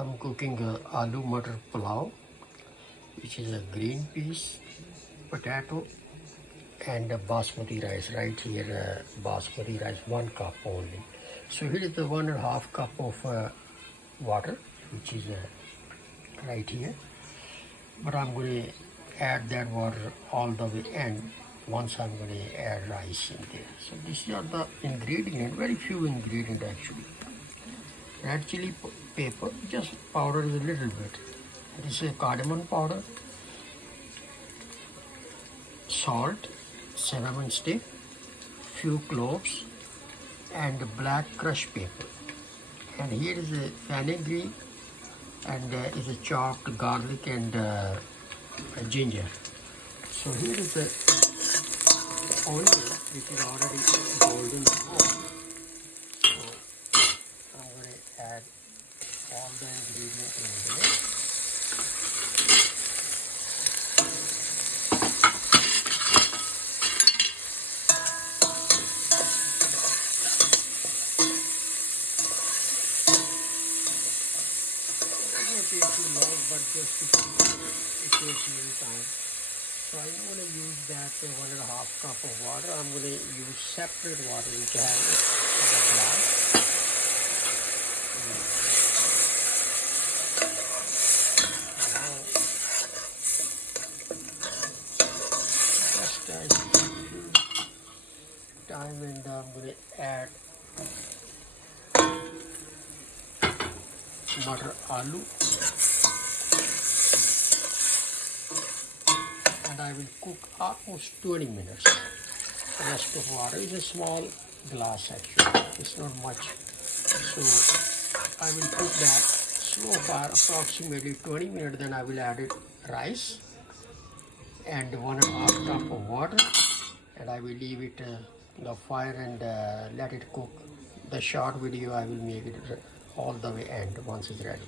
I'm cooking aloo Mutter Pallaw, which is a green peas, potato, and basmati rice. Right here, basmati rice, 1 cup only. So here is the 1.5 cup of water, which is right here. But I'm going to add that water all the way and once I'm going to add rice in there. So these are the ingredients, very few ingredients actually. Red chili pepper, just powder is a little bit. This is cardamom powder, salt, cinnamon stick, few cloves, and black crushed pepper. And here is a fenugreek, and is a chopped garlic and ginger. So here is the onion, which is already golden brown. So I'm going to add all the ingredients in there. It won't take too long, but just to keep it takes a little time. So I'm going to use that 1.5 cup of water. I'm going to use separate water which I have in the glass. Now, just as time, and I'm going to add Mutter aloo, and I will cook almost 20 minutes. The rest of water is a small glass actually, it's not much. So I will cook that slow fire approximately 20 minutes, then I will add it rice and 1.5 cup of water, and I will leave it the fire and let it cook. The short video I will make it all the way end once it's ready.